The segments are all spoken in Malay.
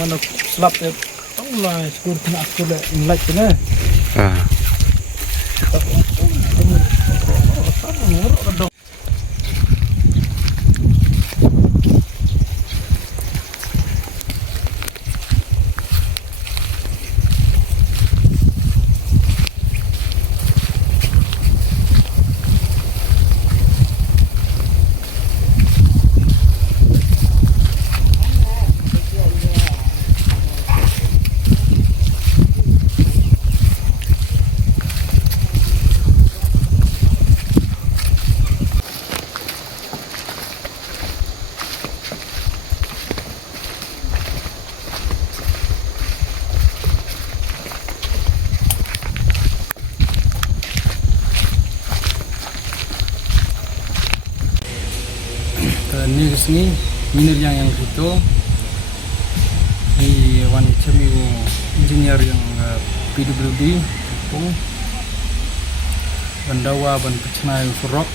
Mana slap ya, Allah skur kena skur like tu lah. Ni kesini miner yang itu ni wan cemiu engineer yang PWD pun bandawa ban pecnai furok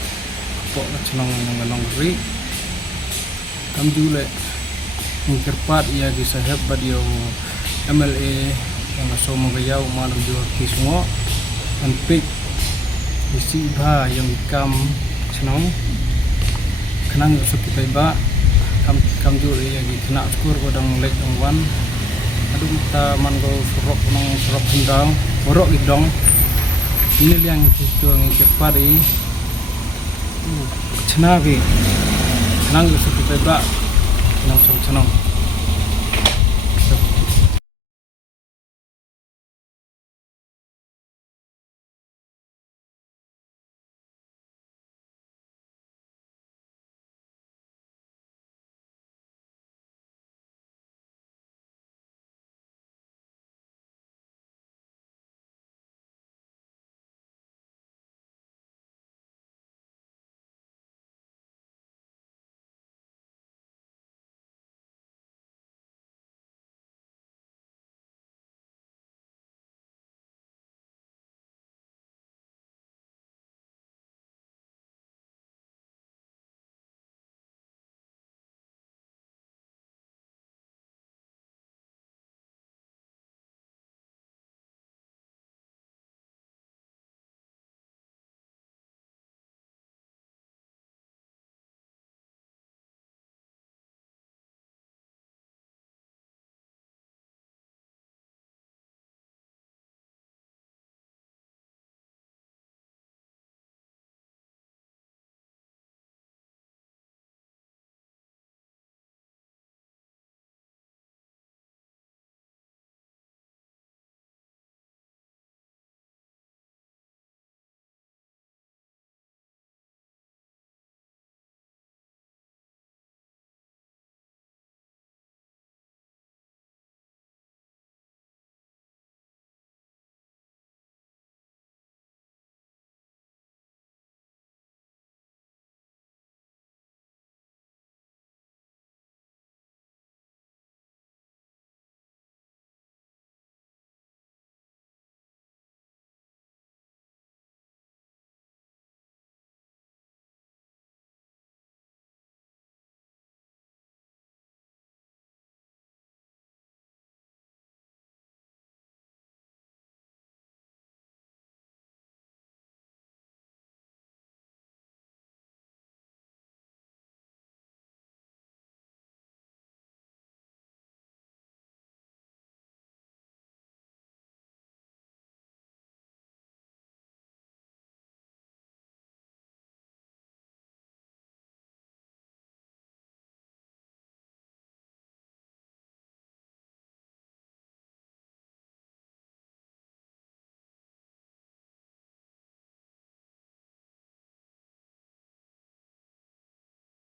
pok cenong menong ri kam jule ngkerpat ia di sahab badio MLA yang asomo gayau manam jo kismo an pik isi ba yang kam cenong kenang suki paiba kam juri yang kena skur godang lek dongwan adu kita mango surok nang surok undang borok idong ini yang itu ngikir di cenawi kenang suki paiba nang senong